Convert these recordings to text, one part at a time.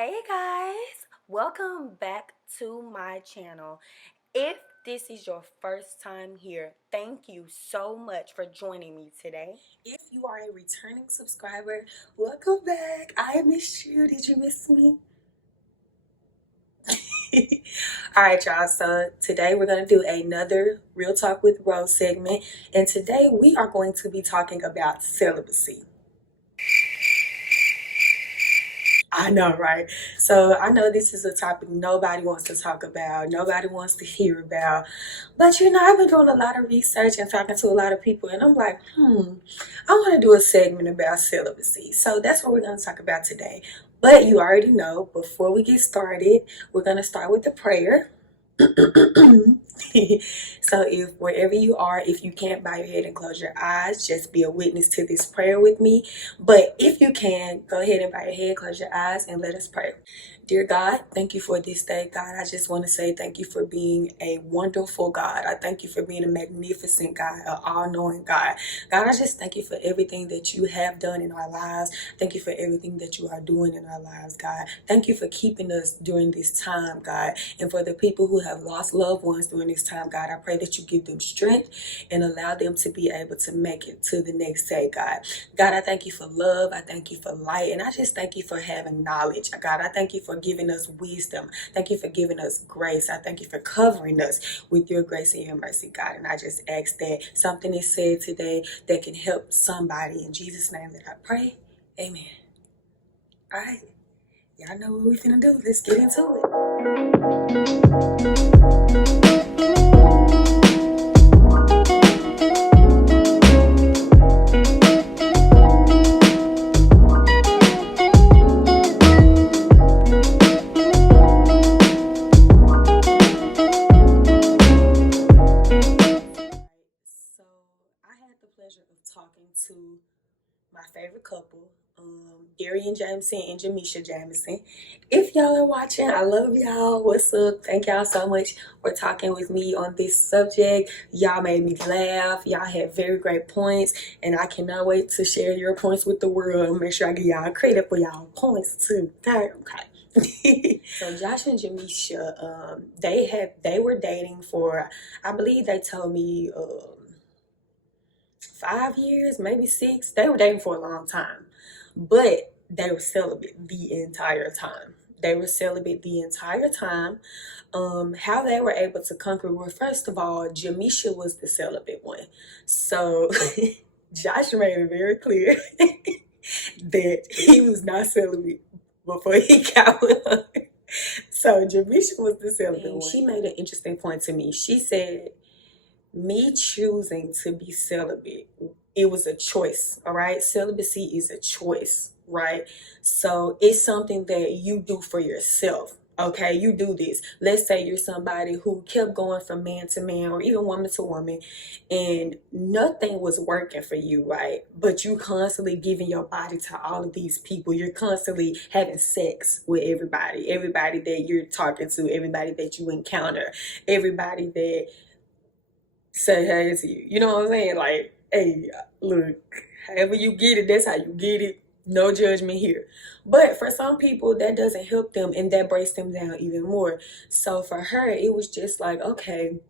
Hey guys, welcome back to my channel. If this is your first time here, thank you so much for joining me today. If you are a returning subscriber, welcome back. I missed you. Did you miss me? All right, y'all. So today we're going to do another Real Talk with Rose segment. And today we are going to be talking about celibacy. I know, right? So I know this is a topic nobody wants to talk about, nobody wants to hear about. But I've been doing a lot of research and talking to a lot of people, and I'm like, I want to do a segment about celibacy. So that's what we're going to talk about today. But you already know, before we get started, we're going to start with the prayer. So if wherever you are, if you can't bow your head and close your eyes, just be a witness to this prayer with me. But if you can, go ahead and bow your head, close your eyes, and let us pray. Dear God, thank you for this day. God, I just want to say thank you for being a wonderful God. I thank you for being a magnificent God, an all-knowing God. God, I just thank you for everything that you have done in our lives. Thank you for everything that you are doing in our lives, God. Thank you for keeping us during this time, God. And for the people who have lost loved ones during this time, God, I pray that you give them strength and allow them to be able to make it to the next day, God. God, I thank you for love. I thank you for light. And I just thank you for having knowledge. God, I thank you for giving us wisdom. Thank you for giving us grace. I thank you for covering us with your grace and your mercy, God. And I just ask that something is said today that can help somebody. In Jesus' name that I pray. Amen. All right. Y'all know what we're finna do. Let's get into it. So I had the pleasure of talking to my favorite couple, Darian Jamison and Jameshia Jamison. If y'all are watching, I love y'all. What's up? Thank y'all so much for talking with me on this subject. Y'all made me laugh. Y'all had very great points, and I cannot wait to share your points with the world. Make sure I give y'all credit for y'all points too. Okay. So Josh and Jameshia, they were dating for, I believe they told me 5 years, maybe 6. They were dating for a long time, but they were celibate the entire time. How they were able to conquer, well, first of all, Jameshia was the celibate one. So Josh made it very clear that he was not celibate before he got with her. So Jameshia was the celibate one. She made an interesting point to me. She said, me choosing to be celibate, it was a choice. All right, celibacy is a choice, right? So it's something that you do for yourself. Okay, you do this. Let's say you're somebody who kept going from man to man or even woman to woman, and nothing was working for you, right? But you constantly giving your body to all of these people. You're constantly having sex with everybody that you're talking to, everybody that you encounter, everybody that say hey to you. You know what I'm saying? Like, hey, look, however you get it, that's how you get it. No judgment here. But for some people, that doesn't help them, and that breaks them down even more. So for her, it was just like, okay,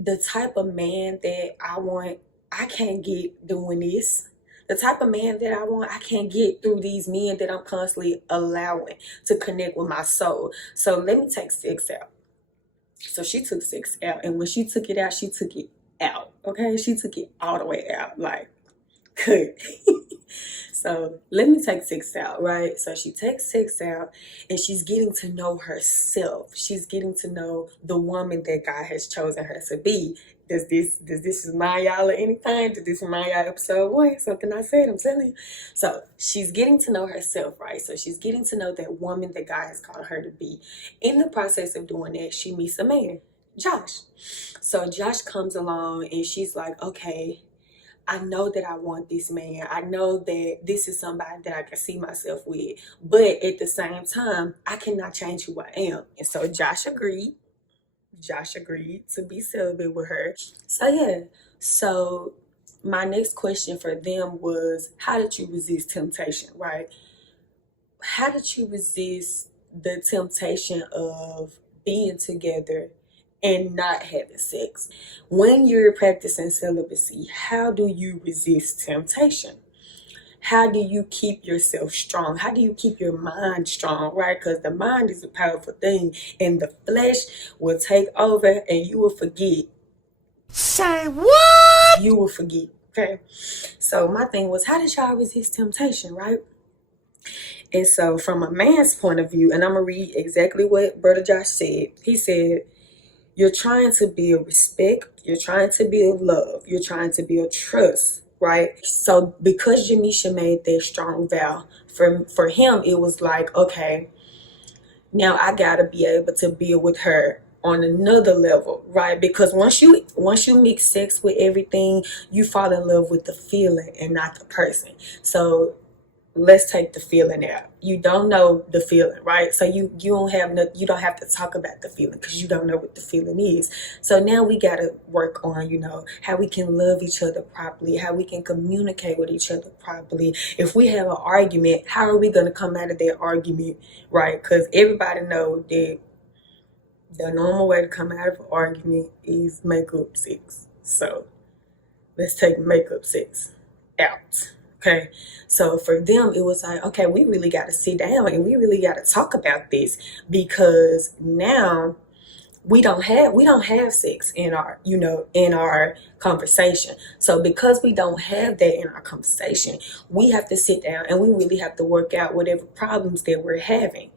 the type of man that I want, I can't get doing this. The type of man that I want, I can't get through these men that I'm constantly allowing to connect with my soul. So let me take 6 out. So she took 6 out, and when she took it out, she took it out. Okay, she took it all the way out, like good. So let me take 6 out, right? So she takes 6 out, and she's getting to know herself. She's getting to know the woman that God has chosen her to be. Does this remind y'all of anything? Did this remind y'all of episode 1? Something I said, I'm telling you. So she's getting to know herself, right? So she's getting to know that woman that God has called her to be. In the process of doing that, she meets a man, Josh. So Josh comes along, and she's like, okay, I know that I want this man. I know that this is somebody that I can see myself with. But at the same time, I cannot change who I am. And so Josh agreed. Josh agreed to be celibate with her. So yeah. So my next question for them was, how did you resist temptation, right? how did you resist the temptation of being together and not having sex? When you're practicing celibacy, how do you resist temptation? How do you keep yourself strong? How do you keep your mind strong, right? Because the mind is a powerful thing, and the flesh will take over and you will forget. Say what? You will forget, okay? So my thing was, how did y'all resist temptation, right? And so from a man's point of view, and I'm going to read exactly what Brother Josh said. He said, you're trying to build respect. You're trying to build love. You're trying to build trust, right? So because Jameshia made that strong vow, for him, it was like, okay, now I got to be able to build with her on another level, right? Because once you mix sex with everything, you fall in love with the feeling and not the person. So let's take the feeling out. You don't know the feeling, right? So you don't have to talk about the feeling because you don't know what the feeling is. So now we got to work on, how we can love each other properly, how we can communicate with each other properly. If we have an argument, how are we going to come out of that argument, right? Because everybody knows that the normal way to come out of an argument is makeup sex. So let's take makeup sex out. Okay, so for them, it was like, okay, we really got to sit down and we really got to talk about this, because now we don't have sex in our conversation. So because we don't have that in our conversation, we have to sit down and we really have to work out whatever problems that we're having.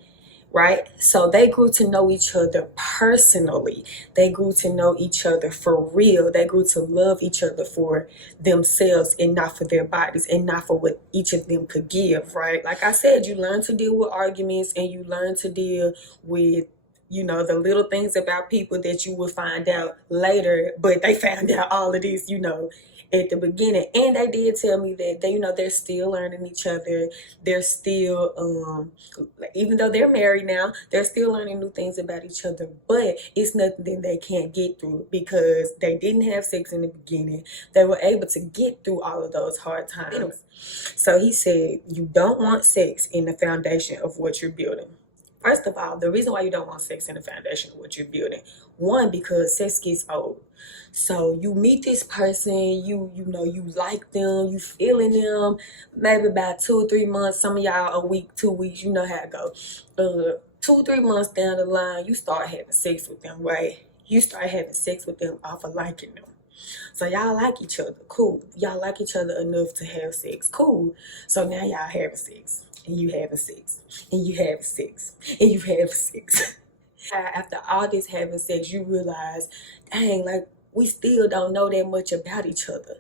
Right? So they grew to know each other personally. They grew to know each other for real. They grew to love each other for themselves and not for their bodies and not for what each of them could give, right? Like I said, you learn to deal with arguments and you learn to deal with the little things about people that you will find out later, but they found out all of this, at the beginning. And they did tell me that they're still learning each other. They're still even though they're married now, they're still learning new things about each other, but it's nothing that they can't get through because they didn't have sex in the beginning. They were able to get through all of those hard times. So he said, you don't want sex in the foundation of what you're building. First of all, the reason why you don't want sex in the foundation of what you're building, one, because sex gets old. So you meet this person, you like them, you feeling them, maybe about 2 or 3 months, some of y'all a week, 2 weeks, you know how it goes. 2 or 3 months down the line, you start having sex with them, right? You start having sex with them off of liking them. So y'all like each other, cool. Y'all like each other enough to have sex, cool. So now y'all having sex, and you having sex, and you having sex, and you having sex. After all this having sex, you realize, dang, like, we still don't know that much about each other.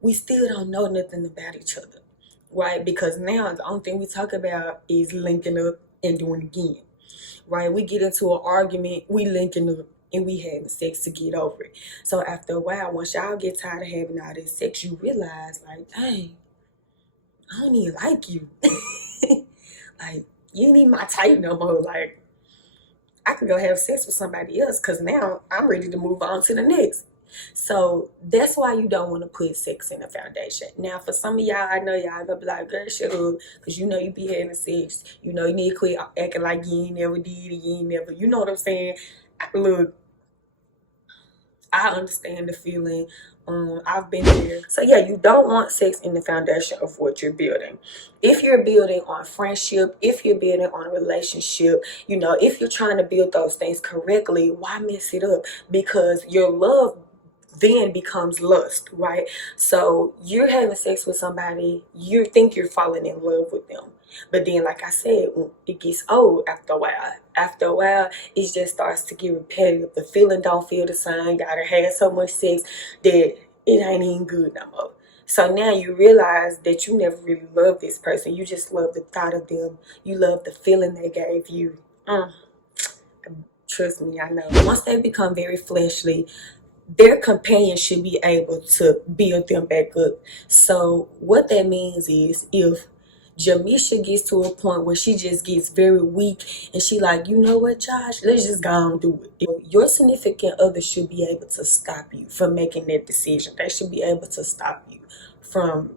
We still don't know nothing about each other, right? Because now the only thing we talk about is linking up and doing it again, right? We get into an argument, we linking up, and we having sex to get over it. So after a while, once y'all get tired of having all this sex, you realize, like, dang, I don't even like you. Like, you ain't even my type no more. Like, I can go have sex with somebody else because now I'm ready to move on to the next. So that's why you don't want to put sex in the foundation. Now, for some of y'all, I know y'all gonna be like, girl, shut up, because you be having sex. You need to quit acting like you ain't never did it, you ain't never, you know what I'm saying? Look, I understand the feeling. I've been there. So yeah, you don't want sex in the foundation of what you're building. If you're building on friendship, if you're building on a relationship, if you're trying to build those things correctly, why mess it up? Because your love then becomes lust, right? So you're having sex with somebody, you think you're falling in love with them. But then, like I said, it gets old after a while. After a while, it just starts to get repetitive. The feeling don't feel the same. Gotta have so much sex that it ain't even good no more. So now you realize that you never really loved this person. You just love the thought of them. You love the feeling they gave you. Trust me, I know. Once they become very fleshly, their companion should be able to build them back up. So what that means is, if Jameshia gets to a point where she just gets very weak and she like, you know what, Josh, let's just go and do it. Your significant other should be able to stop you from making that decision. They should be able to stop you from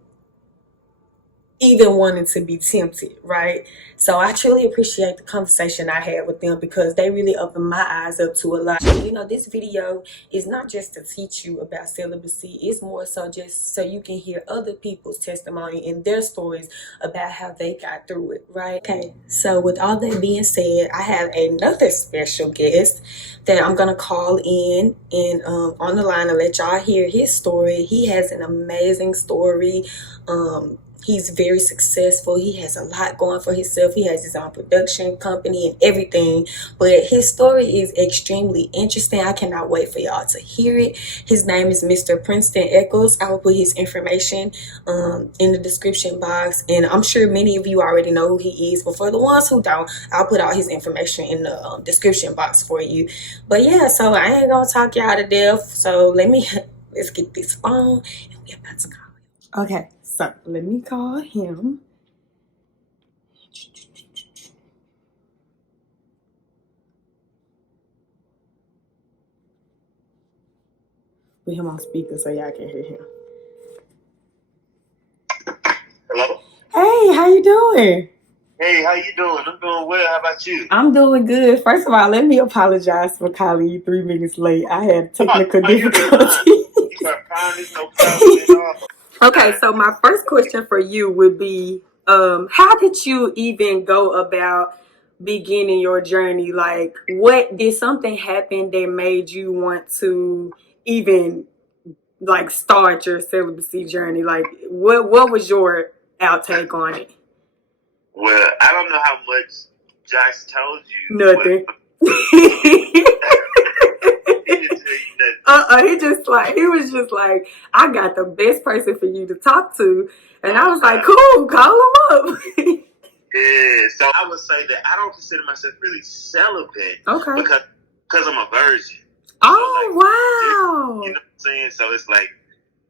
even wanting to be tempted, right? So I truly appreciate the conversation I had with them because they really opened my eyes up to a lot. You know, this video is not just to teach you about celibacy. It's more so just so you can hear other people's testimony and their stories about how they got through it, right? Okay, so with all that being said, I have another special guest that I'm going to call in and on the line and let y'all hear his story. He has an amazing story. He's very successful. He has a lot going for himself. He has his own production company and everything. But his story is extremely interesting. I cannot wait for y'all to hear it. His name is Mr. Princeton Echols. I will put his information in the description box. And I'm sure many of you already know who he is. But for the ones who don't, I'll put all his information in the description box for you. But yeah, so I ain't going to talk y'all to death. So let's get this phone and we're about to go. Okay. So let me call him. Put him on speaker so y'all can hear him. Hello? Hey, how you doing? Hey, how you doing? I'm doing well. How about you? I'm doing good. First of all, let me apologize for calling you 3 minutes late. I had technical difficulty. You are fine. There's no problem at all. Okay, so my first question for you would be, how did you even go about beginning your journey? Like, what did something happen that made you want to even like start your celibacy journey? Like, what was your outtake on it? Well, I don't know how much Josh told you. Nothing. He was just like, I got the best person for you to talk to. And I was like, cool, call him up. Yeah, so I would say that I don't consider myself really celibate. Okay. Because I'm a virgin. Oh, so, like, wow. You know what I'm saying? So it's like,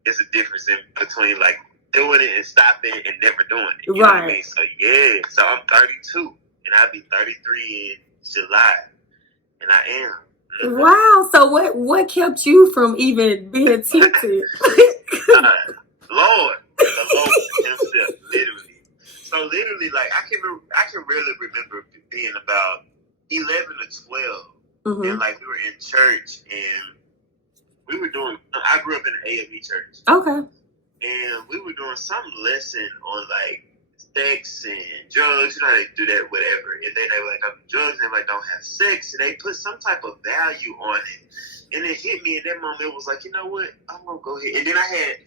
it's a difference in between like doing it and stopping and never doing it. You know what I mean? So yeah, so I'm 32 and I'll be 33 in July. And I am. Mm-hmm. Wow. So what kept you from even being tempted? Lord, the Lord himself, literally. So literally, like I can really remember being about 11 or 12, mm-hmm. and like we were in church and we were doing. I grew up in an AME church. Okay. And we were doing some lesson on like sex and drugs. You know how they do that, whatever. And then they were like, drugs. And they like don't have sex, and they put some type of value on it. And it hit me in that moment. It was like, you know what? I'm gonna go ahead. And then I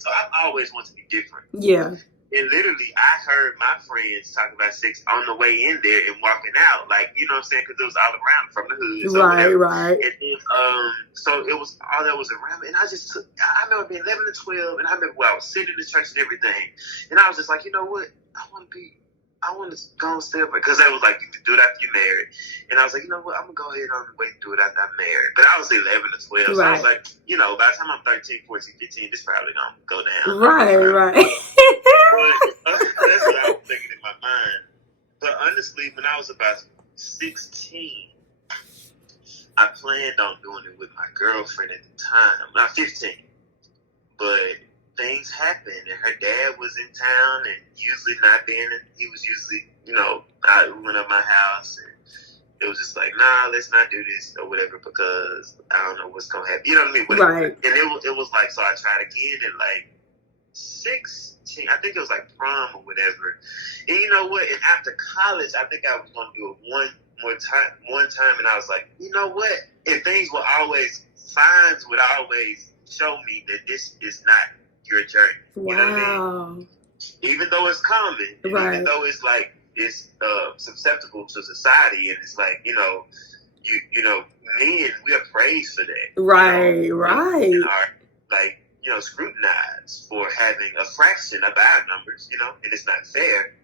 always want to be different. Yeah. And literally, I heard my friends talk about sex on the way in there and walking out. Like, you know what I'm saying? Because it was all around from the hood. So right, right. And then, so it was all that was around me. And I remember being 11 and 12. And I remember I was sitting in the church and everything. And I was just like, you know what? I want to go and stay up. Because they was like, you can do it after you're married. And I was like, you know what? I'm going to go ahead and wait and do it after I'm married. But I was 11 or 12. Right. So I was like, you know, by the time I'm 13, 14, 15, this probably going to go down. Right. But that's what I was thinking in my mind. But honestly, when I was about 16, I planned on doing it with my girlfriend at the time. I'm not 15. But things happened, and her dad was in town, and usually not being, he was usually, you know, out went up my house, and it was just like, nah, let's not do this or whatever because I don't know what's gonna happen. You know what I mean? Whatever. Right. And it was like, so I tried again at like 16. I think it was like prom or whatever. And you know what? And after college, I think I was gonna do it one time, and I was like, you know what? And signs would always show me that this is not your journey. Wow. You know what I mean? Even though it's common, right. Even though it's like it's susceptible to society, and it's like, you know, men, we are praised for that. Right, you know? Right. And are like, you know, scrutinized for having a fraction of our numbers, you know, and it's not fair.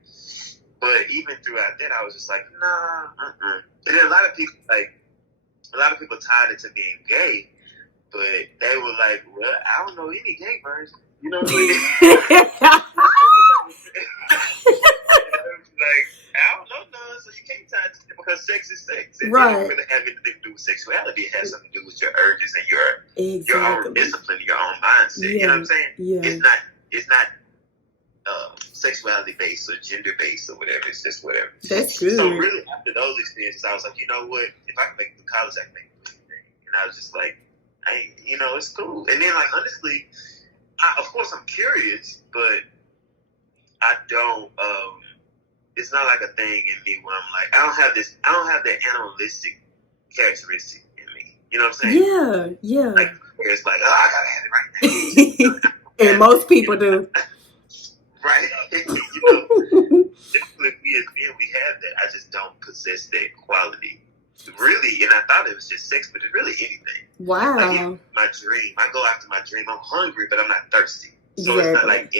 But even throughout that, I was just like, nah, And then a lot of people tied it to being gay, but they were like, well, I don't know any gay version. You know what I mean? Like, I don't know none, so you can't tie it to, because sex is sex. It doesn't really have anything to do with sexuality. It has something to do with your urges and your own discipline, your own mindset. Yeah. You know what I'm saying? Yeah. It's not sexuality based or gender based or whatever. It's just whatever. That's good. So really, after those experiences, I was like, you know what? If I can make it to college, I can make it to anything. And I was just like, it's cool. And then, like, honestly, of course, I'm curious, but I don't. It's not like a thing in me where I'm like, I don't have that animalistic characteristic in me. You know what I'm saying? Yeah. Like, it's like, oh, I gotta have it right now. And most people do. Right. Typically we as men, we have that. I just don't possess that quality. Really, and I thought it was just sex, but it's really anything. Wow. Like, my dream. I go after my dream. I'm hungry, but I'm not thirsty. So It's not like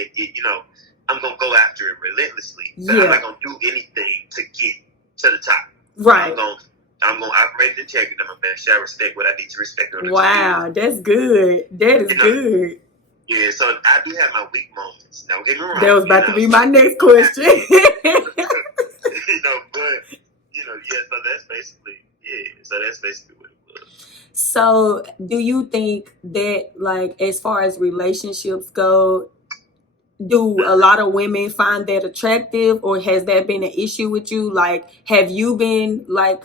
I'm gonna go after it relentlessly, but I'm not gonna do anything to get to the top. Right. I'm gonna operate in integrity. I'm gonna make sure I respect what I need to respect. Wow, that's good. That is good. Yeah, so I do have my weak moments. Don't get me wrong. That was about to be my next question. So that's basically what it was. So do you think that, like, as far as relationships go, do a lot of women find that attractive, or has that been an issue with you? Like, have you been like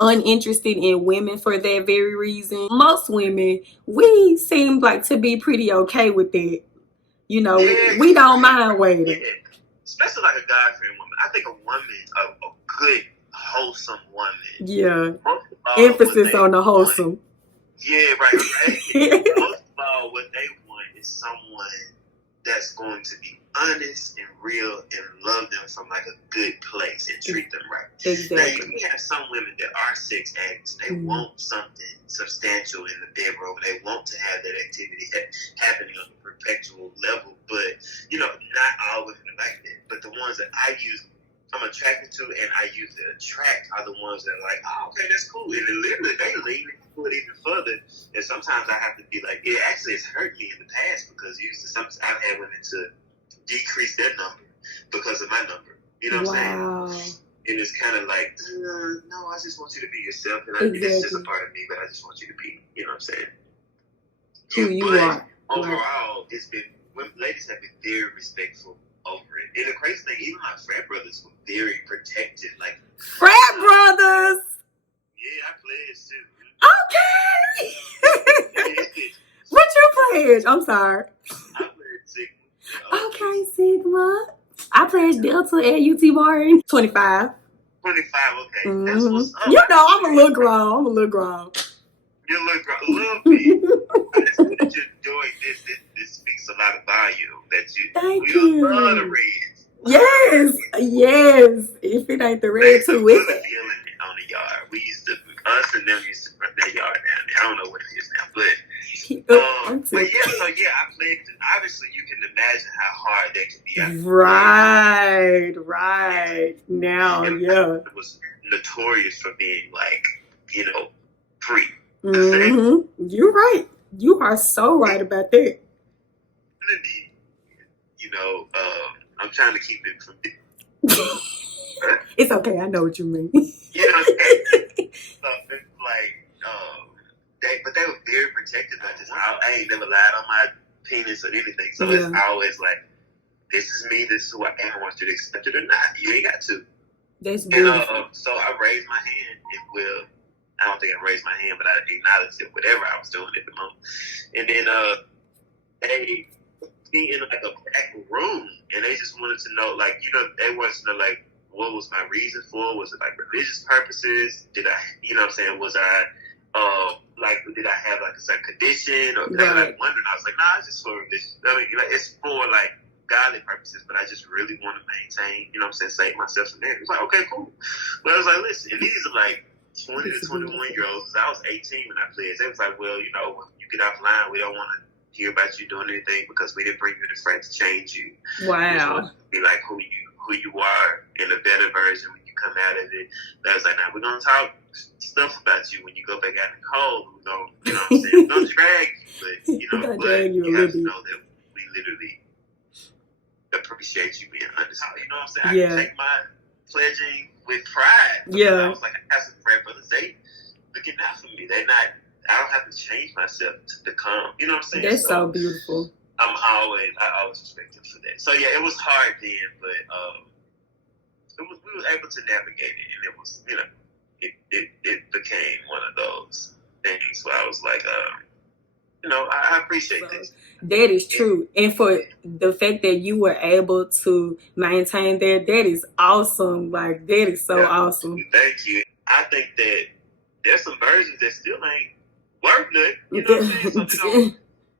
uninterested in women for that very reason? Most women, we seem like to be pretty okay with it. We don't mind waiting. Yeah. Especially like a God-fearing woman. I think a woman, a good, wholesome woman. Yeah. Emphasis on the wholesome. Yeah, right. Most of all, what they want is someone that's going to be honest and real and love them from like a good place and treat them right. Exactly. Now, you have some women that are sex addicts. They want something substantial in the bedroom. They want to have that activity happening on a perpetual level. But, not all women are like that. But the ones that I'm attracted to and I use to attract are the ones that are like, oh, okay, that's cool. And then literally they lean into it even further. And sometimes I have to be like, it actually has hurt me in the past because sometimes I've had women to decrease their number because of my number. You know what I'm saying? And it's kind of like, no, I just want you to be yourself. And it's just a part of me, but I just want you to be, you know what I'm saying? Who you are. Overall, ladies have been very respectful over it. And the crazy thing, even my frat brothers were very protective. Like, frat brothers? Yeah, I Okay. pledged too. What you pledged? I'm sorry. I pledged Sigma. Okay, Sigma. I pledged Delta at UT Martin. 25. 25, okay. That's what's up. I'm a little grown. You look a little bit. That's what you're doing. This speaks a lot of volume. Thank you. Love the reds. Yes. If it ain't the red too, is it? On the yard. We used to, us and them used to run that yard down there. I don't know what it is now, but I played. Obviously, you can imagine how hard that can be. Right. Now, it was notorious for being like, free. Mm-hmm. You're right. You are so right about that. I'm trying to keep it from. It's okay. I know what you mean. So it's like, but they were very protective. I ain't never lied on my penis or anything. So it's always like, this is me. This is who I am. I want you to accept it or not. You ain't got to. That's beautiful. So I raised my hand and I don't think I raised my hand, but I acknowledged it, whatever I was doing at the moment. And then they put me in like a back room, and they just wanted to know, like, they wanted to know, like, what was my reason for? Was it like religious purposes? Did I, was I, did I have like a certain condition? Or they were like wondering. I was like, nah, it's just for religious. I mean, it's for like godly purposes, but I just really want to maintain, save myself from that. It was like, okay, cool. But I was like, listen, and these are like 20 to 21-year-olds. I was 18 when I pledged. They was like, well, when you get offline, we don't want to hear about you doing anything because we didn't bring you to frat to change you. Wow. Be like who you are in a better version when you come out of it. I was like, now we're gonna talk stuff about you when you go back out in the cold. We're gonna, we're gonna drag you, but you have to know that we literally appreciate you being honest. You know what I'm saying? I can take my pledging with pride. I was like, I have some frat brothers. They looking out for me. I don't have to change myself to become. You know what I'm saying? That's so beautiful. I always respect him for that. So yeah, it was hard then, but we were able to navigate it, and it was, you know, it became one of those things where I was like, you know, I appreciate this. That is true. And for the fact that you were able to maintain that is awesome. Like, that is so awesome. Thank you. I think that there's some versions that still ain't worth nothing. You know what I'm saying? So they don't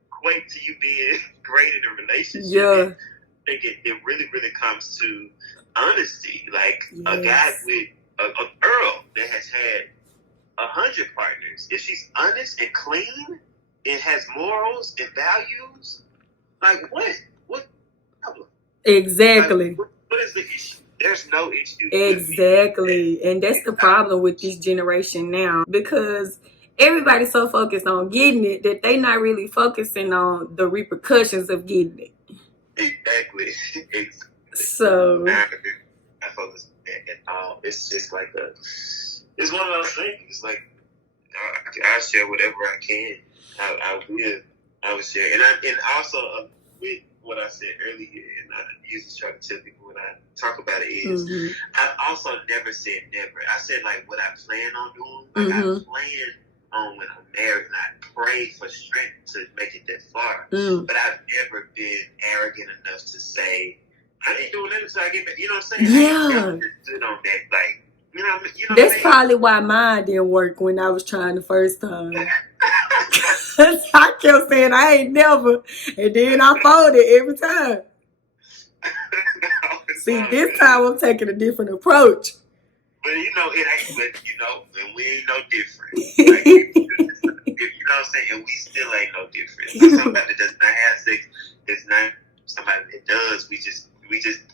equate to you being great in a relationship. Yeah. I think it really, really comes to honesty. Like, a guy with a girl that has had 100 partners, if she's honest and clean and has morals and values, like, what problem? Exactly. Like, what is the issue? There's no issue. Exactly. And that's the problem with this generation now, because everybody's so focused on getting it that they not really focusing on the repercussions of getting it. Exactly. So I focus at all. It's just like it's one of those things. It's like I share whatever I can. I will share, and also with what I said earlier, and I usually try to tell people when I talk about it is, I also never said never. I said, like, what I plan on doing. Like, I plan on when I'm married, and I pray for strength to make it that far. But I've never been arrogant enough to say I ain't doing that until I get back. You know what I'm saying? Yeah. I ain't sit on that, like, you know that's probably why mine didn't work when I was trying the first time. I kept saying I ain't never, and then I folded every time. See, this time I'm taking a different approach. But you know, it ain't. But you know, and we ain't no different. Like, you know what I'm saying? And we still ain't no different. So somebody that does not have sex is not somebody that does. We just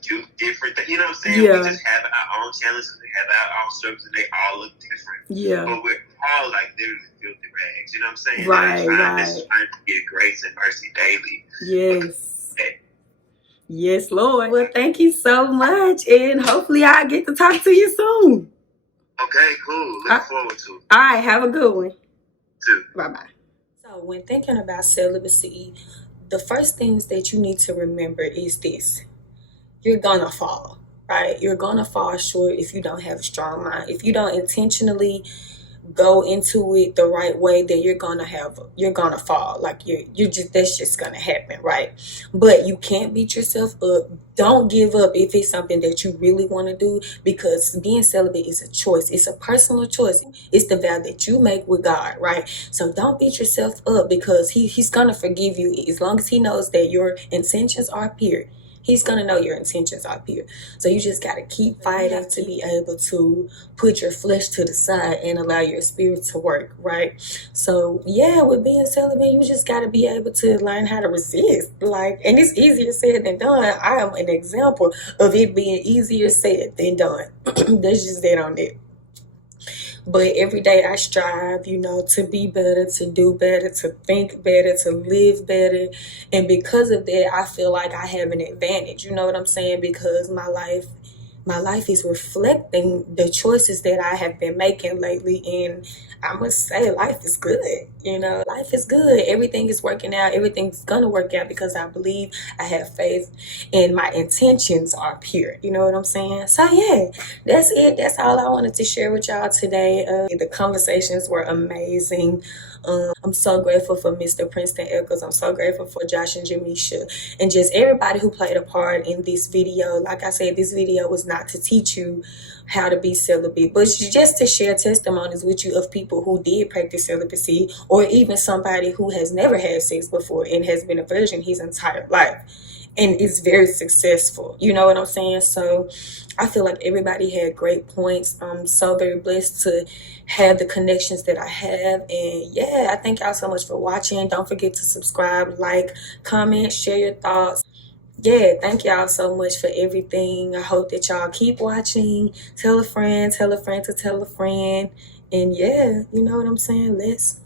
do different things. You know what I'm saying? Yeah. We just have our own challenges. We have our own struggles, and they all look different. Yeah. But we're all like literally filthy rags. You know what I'm saying? Right. Just trying to get grace and mercy daily. Yes. Yes, Lord. Well, thank you so much, and hopefully I get to talk to you soon. Okay, cool. Look forward to it. All right, have a good one. Too. Bye-bye. So when thinking about celibacy, the first things that you need to remember is this. You're gonna fall, right? You're gonna fall short if you don't have a strong mind. If you don't intentionally go into it the right way, then you're gonna fall. Like that's just gonna happen, right? But you can't beat yourself up. Don't give up if it's something that you really want to do, because being celibate is a choice. It's a personal choice. It's the vow that you make with God, right? So don't beat yourself up, because he's gonna forgive you as long as he knows that your intentions are pure. He's going to know your intentions are pure. So you just got to keep fighting to be able to put your flesh to the side and allow your spirit to work, right? So, yeah, with being celibate, you just got to be able to learn how to resist. Like, and it's easier said than done. I am an example of it being easier said than done. That's just that on it. But every day I strive, to be better, to do better, to think better, to live better. And because of that, I feel like I have an advantage. You know what I'm saying? Because my life is reflecting the choices that I have been making lately. And I must say, life is good. Life is good. Everything is working out. Everything's going to work out because I believe, I have faith, and my intentions are pure. You know what I'm saying? So, yeah, that's it. That's all I wanted to share with y'all today. The conversations were amazing. I'm so grateful for Mr. Princeton Echoes. I'm so grateful for Josh and Jameshia and just everybody who played a part in this video. Like I said, this video was not to teach you how to be celibate, but just to share testimonies with you of people who did practice celibacy, or even somebody who has never had sex before and has been a virgin his entire life and is very successful. You know what I'm saying? So I feel like everybody had great points. I'm so very blessed to have the connections that I have. And yeah, I thank y'all so much for watching. Don't forget to subscribe, like, comment, share your thoughts. Yeah, thank y'all so much for everything. I hope that y'all keep watching. Tell a friend to tell a friend. And yeah, you know what I'm saying? Let's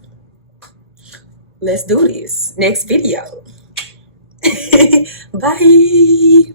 do this. Next video. Bye.